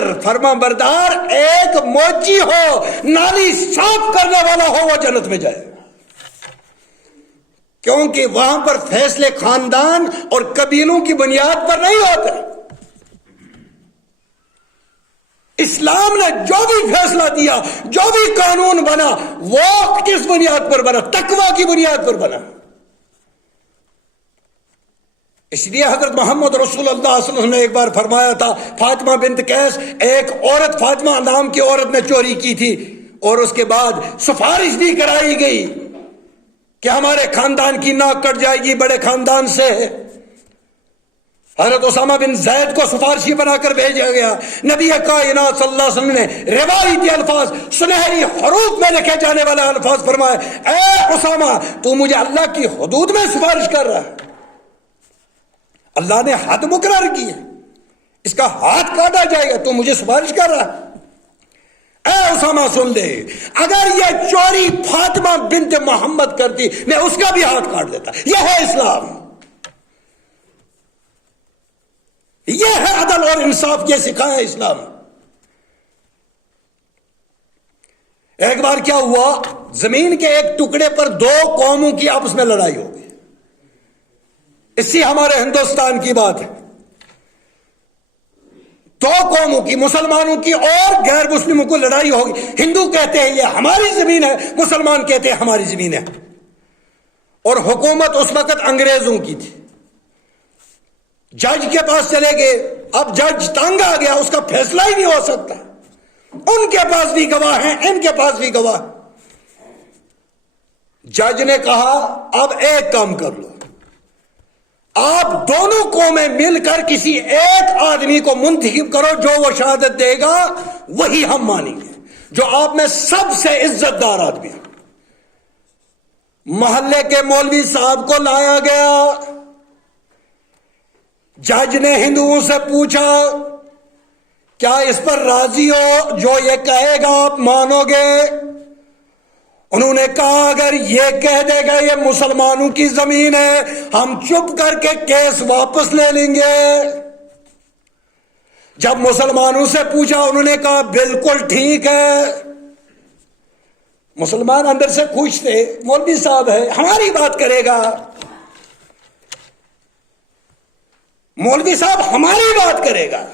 اگر فرما بردار ایک موچی ہو، نالی صاف کرنے والا ہو، وہ جنت میں جائے، کیونکہ وہاں پر فیصلے خاندان اور قبیلوں کی بنیاد پر نہیں ہوتے۔ اسلام نے جو بھی فیصلہ دیا، جو بھی قانون بنا، وہ کس بنیاد پر بنا؟ تقوی کی بنیاد پر بنا۔ اس لیے حضرت محمد رسول اللہ صلی اللہ علیہ وسلم نے ایک بار فرمایا تھا، فاطمہ بنت قیس، ایک عورت فاطمہ نام کی عورت نے چوری کی تھی، اور اس کے بعد سفارش بھی کرائی گئی کہ ہمارے خاندان کی ناک کٹ جائے گی، بڑے خاندان سے ہے۔ حضرت اسامہ بن زید کو سفارشی بنا کر بھیجا گیا۔ نبی کائنات صلی اللہ علیہ وسلم نے روایتی الفاظ، سنہری حروف میں لکھے جانے والے الفاظ فرمائے، اے اسامہ، تو مجھے اللہ کی حدود میں سفارش کر رہا ہے، اللہ نے حد مقرر کی ہے، اس کا ہاتھ کاٹا جائے گا، تو مجھے سفارش کر رہا ہے۔ اے اسامہ سن لے، اگر یہ چوری فاطمہ بنت محمد کرتی، میں اس کا بھی ہاتھ کاٹ دیتا۔ یہ ہے اسلام، یہ ہے عدل اور انصاف، یہ سکھایا اسلام۔ ایک بار کیا ہوا، زمین کے ایک ٹکڑے پر دو قوموں کی آپس میں لڑائی ہو گئی۔ اسی ہمارے ہندوستان کی بات ہے، دو قوموں کی، مسلمانوں کی اور غیر مسلموں کو لڑائی ہوگی۔ ہندو کہتے ہیں یہ ہماری زمین ہے، مسلمان کہتے ہیں ہماری زمین ہے، اور حکومت اس وقت انگریزوں کی تھی۔ جج کے پاس چلے گئے، اب جج تنگ آ گیا، اس کا فیصلہ ہی نہیں ہو سکتا، ان کے پاس بھی گواہ ہیں، ان کے پاس بھی گواہ۔ جج نے کہا اب ایک کام کر لو، آپ دونوں قومیں مل کر کسی ایک آدمی کو منتخب کرو، جو وہ شہادت دے گا وہی ہم مانیں گے، جو آپ میں سب سے عزت دار آدمی ہے۔ محلے کے مولوی صاحب کو لایا گیا، جج نے ہندوؤں سے پوچھا کیا اس پر راضی ہو، جو یہ کہے گا آپ مانو گے؟ انہوں نے کہا اگر یہ کہہ دے گا یہ مسلمانوں کی زمین ہے، ہم چپ کر کے کیس واپس لے لیں گے۔ جب مسلمانوں سے پوچھا، انہوں نے کہا بالکل ٹھیک ہے۔ مسلمان اندر سے خوش تھے، مولوی صاحب ہے، ہماری بات کرے گا، مولوی صاحب ہماری بات کرے گا۔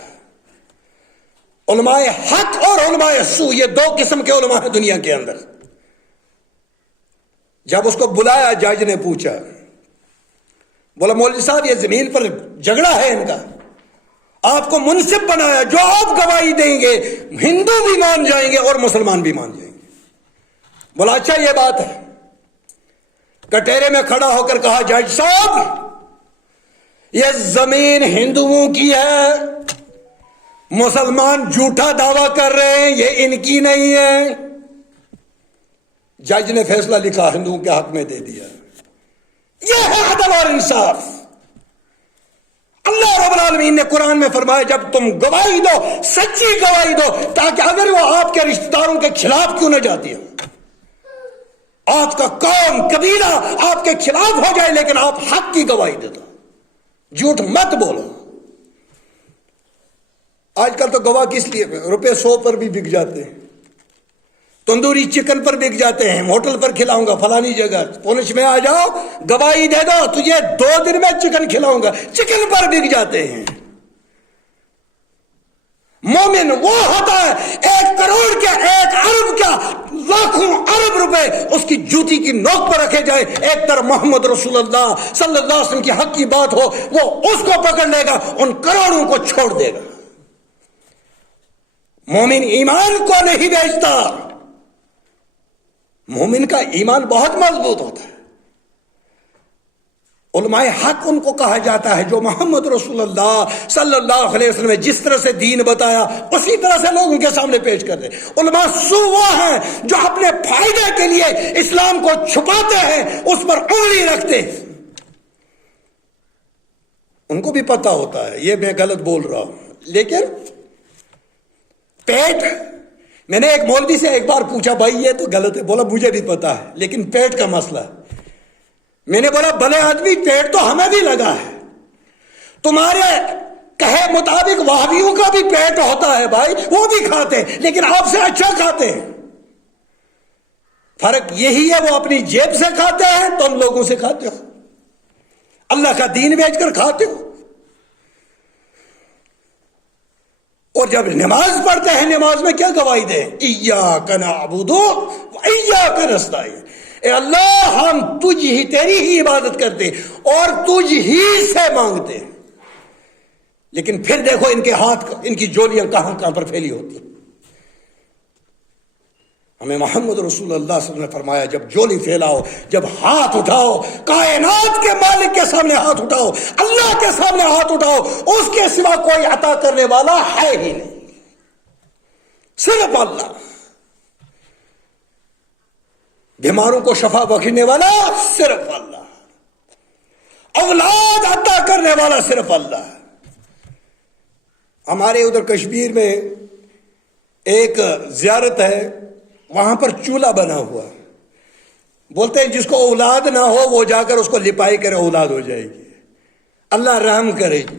علماء حق اور علماء سو، یہ دو قسم کے علماء ہیں دنیا کے اندر۔ جب اس کو بلایا، جج نے پوچھا، بولا مولوی صاحب یہ زمین پر جھگڑا ہے ان کا، آپ کو منصف بنایا، جو آپ گواہی دیں گے ہندو بھی مان جائیں گے اور مسلمان بھی مان جائیں گے۔ بولا اچھا یہ بات ہے۔ کٹہرے میں کھڑا ہو کر کہا جج صاحب یہ زمین ہندوؤں کی ہے، مسلمان جھوٹا دعویٰ کر رہے ہیں، یہ ان کی نہیں ہے۔ جج نے فیصلہ لکھا، ہندوؤں کے حق میں دے دیا۔ یہ ہے عدل اور انصاف۔ اللہ رب العالمین نے قرآن میں فرمایا جب تم گواہی دو، سچی گواہی دو، تاکہ اگر وہ آپ کے رشتہ داروں کے خلاف کیوں نہ جاتی ہے، آپ کا قوم قبیلہ آپ کے خلاف ہو جائے، لیکن آپ حق کی گواہی دے دو، جھوٹ مت بولو۔ آج کل تو گواہ کس لیے؟ روپے 100 پر بھی بک جاتے ہیں، تندوری چکن پر بک جاتے ہیں، ہوٹل پر کھلاؤں گا فلانی جگہ، پونچھ میں آ جاؤ گواہی دے دو، تجھے 2 دن میں چکن کھلاؤں گا، چکن پر بک جاتے ہیں۔ مومن وہ ہوتا ہے 1 کروڑ کیا 1 ارب کیا لاکھوں ارب روپے اس کی جوتی کی نوک پر رکھے جائے، ایک طرف محمد رسول اللہ صلی اللہ علیہ وسلم کی حق کی بات ہو، وہ اس کو پکڑ لے گا، ان کروڑوں کو چھوڑ دے گا۔ مومن ایمان کو نہیں بیچتا، مومن کا ایمان بہت مضبوط ہوتا ہے۔ علماء حق ان کو کہا جاتا ہے جو محمد رسول اللہ صلی اللہ علیہ وسلم نے جس طرح سے دین بتایا اسی طرح سے لوگوں کے سامنے پیش کر دے۔ علماء سو وہ ہیں جو اپنے فائدے کے لیے اسلام کو چھپاتے ہیں، اس پر انگلی رکھتے ہیں، ان کو بھی پتا ہوتا ہے یہ میں غلط بول رہا ہوں، لیکن پیٹ، میں نے ایک مولوی سے ایک بار پوچھا بھائی یہ تو غلط ہے، بولا مجھے بھی پتا ہے لیکن پیٹ کا مسئلہ ہے۔ میں نے بولا بھلے آدمی پیٹ تو ہمیں بھی لگا ہے، تمہارے کہے مطابق وہابیوں کا بھی پیٹ ہوتا ہے بھائی، وہ بھی کھاتے ہیں لیکن آپ سے اچھا کھاتے ہیں۔ فرق یہی ہے، وہ اپنی جیب سے کھاتے ہیں، تم لوگوں سے کھاتے ہو، اللہ کا دین بیچ کر کھاتے ہو۔ اور جب نماز پڑھتے ہیں، نماز میں کیا گواہی دیں؟ ایاک نعبد و ایاک نستعین، اے اللہ ہم تجھ ہی، تیری ہی عبادت کرتے اور تجھ ہی سے مانگتے۔ لیکن پھر دیکھو ان کے ہاتھ، ان کی جولیاں کہاں کہاں پر پھیلی ہوتی ہیں۔ ہمیں محمد رسول اللہ صلی اللہ علیہ وسلم نے فرمایا جب جولی پھیلاؤ، جب ہاتھ اٹھاؤ، کائنات کے مالک کے سامنے ہاتھ اٹھاؤ، اللہ کے سامنے ہاتھ اٹھاؤ، اس کے سوا کوئی عطا کرنے والا ہے ہی نہیں، صرف اللہ۔ بیماروں کو شفا بخشنے والا صرف اللہ، اولاد عطا کرنے والا صرف اللہ۔ ہمارے ادھر کشمیر میں ایک زیارت ہے، وہاں پر چولہا بنا ہوا، بولتے ہیں جس کو اولاد نہ ہو وہ جا کر اس کو لپائی کرے، اولاد ہو جائے گی، اللہ رحم کرے گی۔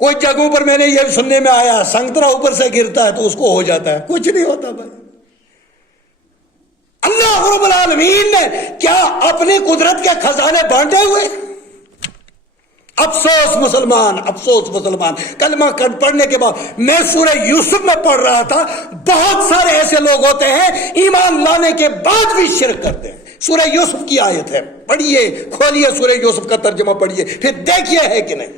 کوئی جگہوں پر میں نے یہ سننے میں آیا سنگترا اوپر سے گرتا ہے تو اس کو ہو جاتا ہے، کچھ نہیں ہوتا بھائی۔ اللہ رب العالمین نے کیا اپنی قدرت کے خزانے بانٹے ہوئے؟ افسوس مسلمان، افسوس مسلمان۔ کلمہ پڑھنے کے بعد میں سورہ یوسف میں پڑھ رہا تھا، بہت سارے ایسے لوگ ہوتے ہیں ایمان لانے کے بعد بھی شرک کرتے ہیں۔ سورہ یوسف کی آیت ہے، پڑھیے، کھولیے سورہ یوسف کا ترجمہ پڑھیے، پھر دیکھیے ہے کہ نہیں۔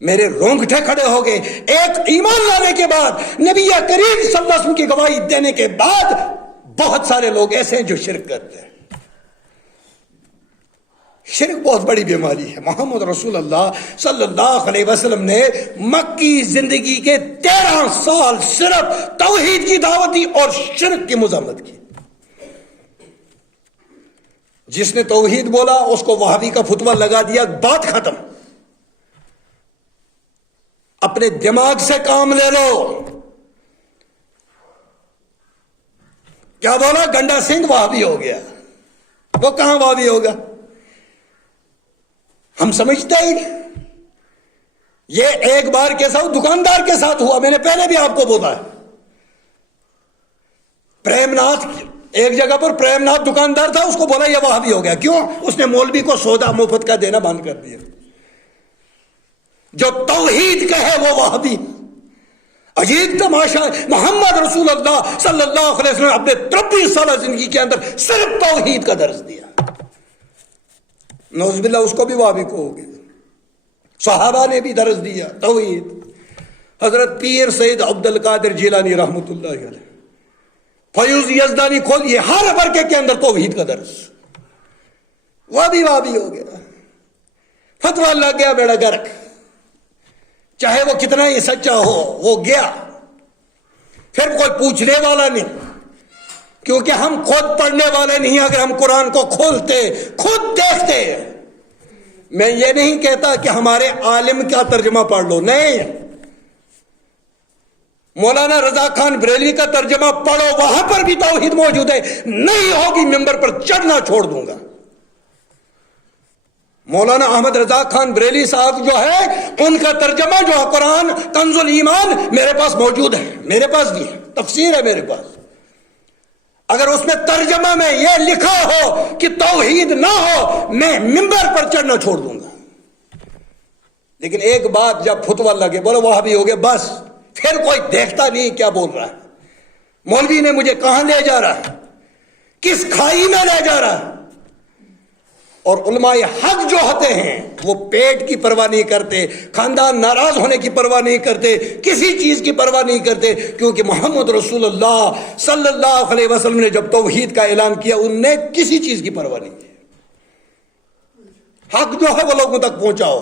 میرے رونگٹے کھڑے ہو گئے۔ ایک ایمان لانے کے بعد، نبی کریم صلی اللہ علیہ وسلم کی گواہی دینے کے بعد بہت سارے لوگ ایسے ہیں جو شرک کرتے ہیں۔ شرک بہت بڑی بیماری ہے۔ محمد رسول اللہ صلی اللہ علیہ وسلم نے مکی زندگی کے 13 سال صرف توحید کی دعوت دی اور شرک کی مذمت کی۔ جس نے توحید بولا اس کو وہابی کا فتویٰ لگا دیا، بات ختم۔ اپنے دماغ سے کام لے لو۔ کیا بولا؟ گنڈا سنگھ وہابی ہو گیا، وہ کہاں وہابی ہوگا؟ ہم سمجھتے ہی نہیں۔ یہ ایک بار کے ساتھ دکاندار کے ساتھ ہوا، میں نے پہلے بھی آپ کو بولا ہے۔ پریم ناتھ، ایک جگہ پر پریم ناتھ دکاندار تھا، اس کو بولا یہ وہابی ہو گیا۔ کیوں؟ اس نے مولوی کو سودا مفت کا دینا بند کر دیا۔ جو توحید کا ہے وہ وہابی۔ عجیب تماشا ہے، محمد رسول اللہ صلی اللہ علیہ وسلم نے اپنے 23 سالہ زندگی کے اندر صرف توحید کا درس دیا۔ نعوذ باللہ اس کو بھی وہابی کو ہو گیا۔ صحابہ نے بھی درس دیا توحید۔ حضرت پیر سید عبد القادر جیلانی رحمۃ اللہ علیہ، فیوض یزدانی، کھولیے ہر برقے کے اندر توحید کا درس، وہ بھی وہابی ہو گیا۔ فتویٰ لگ گیا بیڑا گرک، چاہے وہ کتنا ہی سچا ہو، وہ گیا، پھر کوئی پوچھنے والا نہیں، کیونکہ ہم خود پڑھنے والے نہیں۔ اگر ہم قرآن کو کھولتے، خود دیکھتے، میں یہ نہیں کہتا کہ ہمارے عالم کا ترجمہ پڑھ لو، نہیں، مولانا رضا خان بریلوی کا ترجمہ پڑھو، وہاں پر بھی توحید موجود ہے، نہیں ہوگی ممبر پر چڑھنا چھوڑ دوں گا۔ مولانا احمد رضا خان بریلی صاحب جو ہے، ان کا ترجمہ جو ہے قرآن کنز الایمان میرے پاس موجود ہے، میرے پاس بھی ہے، تفسیر ہے میرے پاس۔ اگر اس میں ترجمہ میں یہ لکھا ہو کہ توحید نہ ہو، میں ممبر پر چڑھنا چھوڑ دوں گا۔ لیکن ایک بات جب فتویٰ لگے، بولو وہابی ہو گئے، بس پھر کوئی دیکھتا نہیں کیا بول رہا ہے، مولوی نے مجھے کہاں لے جا رہا ہے، کس کھائی میں لے جا رہا ہے۔ اور علماء حق جو ہوتے ہیں وہ پیٹ کی پرواہ نہیں کرتے، خاندان ناراض ہونے کی پرواہ نہیں کرتے، کسی چیز کی پرواہ نہیں کرتے، کیونکہ محمد رسول اللہ صلی اللہ علیہ وسلم نے جب توحید کا اعلان کیا، ان نے کسی چیز کی پرواہ نہیں کی۔ حق جو ہے وہ لوگوں تک پہنچاؤ،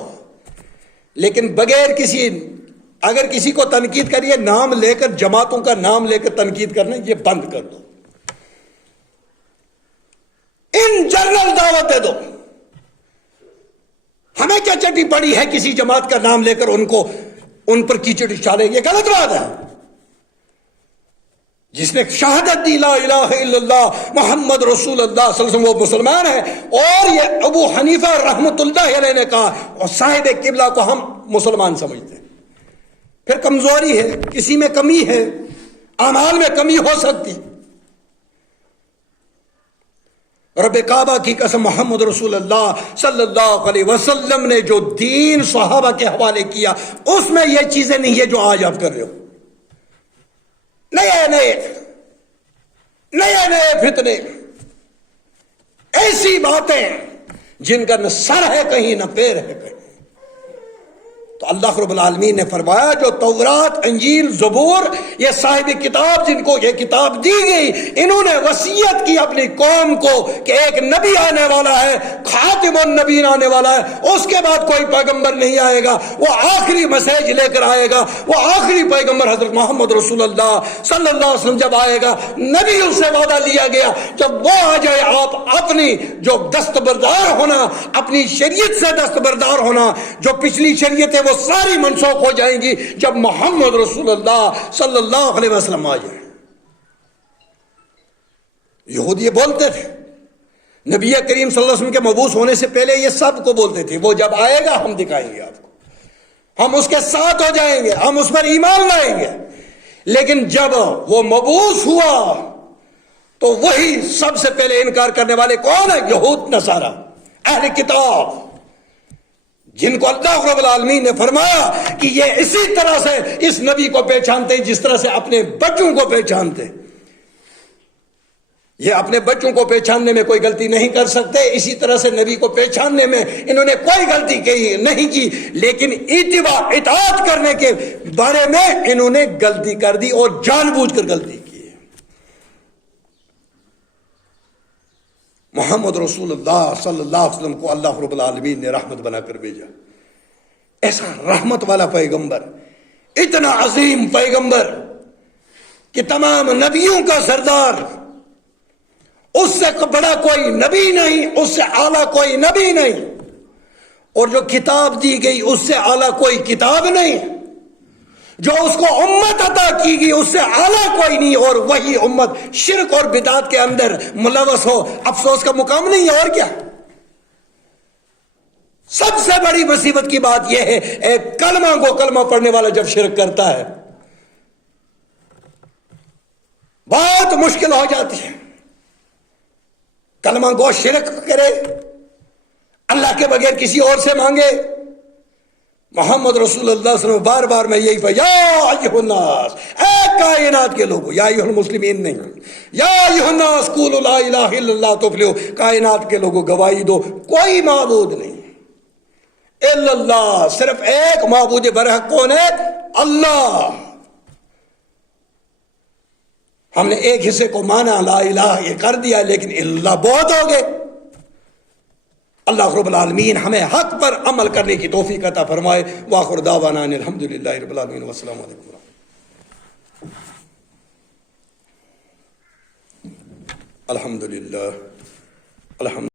لیکن بغیر کسی، اگر کسی کو تنقید کریے نام لے کر، جماعتوں کا نام لے کر تنقید کرنا، یہ بند کر دو۔ ان جنرل دعوت دے دو۔ ہمیں کیا چٹی پڑی ہے کسی جماعت کا نام لے کر ان پر کیچڑ ڈالے، یہ غلط بات ہے۔ جس نے شہادت دی لا الہ الا اللہ محمد رسول اللہ صلی اللہ علیہ وسلم، وہ مسلمان ہے. اور یہ ابو حنیفہ رحمۃ اللہ علیہ نے کہا اور صاحب قبلہ کو ہم مسلمان سمجھتے ہیں. پھر کمزوری ہے، کسی میں کمی ہے، اعمال میں کمی ہو سکتی. رب کعبہ کی قسم محمد رسول اللہ صلی اللہ علیہ وسلم نے جو دین صحابہ کے حوالے کیا اس میں یہ چیزیں نہیں ہے جو آج آپ کر رہے ہو. نئے نئے فتنے، ایسی باتیں جن کا نہ سر ہے کہیں نہ پیر ہے کہیں. تو اللہ رب العالمین نے فرمایا جو تورات، انجیل، زبور، یہ صاحب کتاب جن کو یہ کتاب دی گئی، انہوں نے وصیت کی اپنی قوم کو کہ ایک نبی آنے والا ہے، خاتم النبیین آنے والا ہے، اس کے بعد کوئی پیغمبر نہیں آئے گا، وہ آخری میسج لے کر آئے گا، وہ آخری پیغمبر حضرت محمد رسول اللہ صلی اللہ علیہ وسلم جب آئے گا، نبی ان سے وعدہ لیا گیا جب وہ آ جائے آپ اپنی جو دستبردار ہونا، اپنی شریعت سے دستبردار ہونا، جو پچھلی شریعتیں وہ ساری منسوخ ہو جائیں گی جب محمد رسول اللہ صلی اللہ علیہ وسلم آ جائے. یہودی بولتے تھے نبی کریم صلی اللہ علیہ وسلم کے مبعوث ہونے سے پہلے، یہ سب کو بولتے تھے وہ جب آئے گا ہم دکھائیں گے آپ کو، ہم اس کے ساتھ ہو جائیں گے، ہم اس پر ایمان لائیں گے. لیکن جب وہ مبعوث ہوا تو وہی سب سے پہلے انکار کرنے والے کون ہیں؟ یہود نصارہ، اہل کتاب، جن کو اللہ رب العالمین نے فرمایا کہ یہ اسی طرح سے اس نبی کو پہچانتے جس طرح سے اپنے بچوں کو پہچانتے. یہ اپنے بچوں کو پہچاننے میں کوئی غلطی نہیں کر سکتے، اسی طرح سے نبی کو پہچاننے میں انہوں نے کوئی غلطی نہیں کی، لیکن اتباع اطاعت کرنے کے بارے میں انہوں نے غلطی کر دی اور جان بوجھ کر غلطی کی. محمد رسول اللہ صلی اللہ علیہ وسلم کو اللہ رب العالمین نے رحمت بنا کر بھیجا. ایسا رحمت والا پیغمبر، اتنا عظیم پیغمبر کہ تمام نبیوں کا سردار، اس سے بڑا کوئی نبی نہیں، اس سے اعلیٰ کوئی نبی نہیں، اور جو کتاب دی گئی اس سے اعلیٰ کوئی کتاب نہیں، جو اس کو امت عطا کی گئی اس سے اعلیٰ کوئی نہیں، اور وہی امت شرک اور بدعت کے اندر ملوث ہو، افسوس کا مقام نہیں ہے. اور کیا سب سے بڑی مصیبت کی بات یہ ہے، ایک کلمہ پڑھنے والا جب شرک کرتا ہے بہت مشکل ہو جاتی ہے. کلمہ گو شرک کرے، اللہ کے بغیر کسی اور سے مانگے. محمد رسول اللہ صلی اللہ علیہ وسلم بار بار میں یہی یا ایھا الناس، اے کائنات کے لوگوں، یا ایھا المسلمین نہیں، یا ایھا الناس قولوا لا الہ الا اللہ تفلحوا، کائنات کے لوگوں گواہی دو کوئی معبود نہیں الا اللہ، صرف ایک معبود برحق کون ہے؟ اللہ. ہم نے ایک حصے کو مانا لا الہ یہ کر دیا، لیکن اللہ بہت ہو گئے. اللہ رب العالمین ہمیں حق پر عمل کرنے کی توفیق عطا فرمائے. وآخر دعوانا ان الحمدللہ رب العالمین والسلام علیکم. الحمدللہ الحمد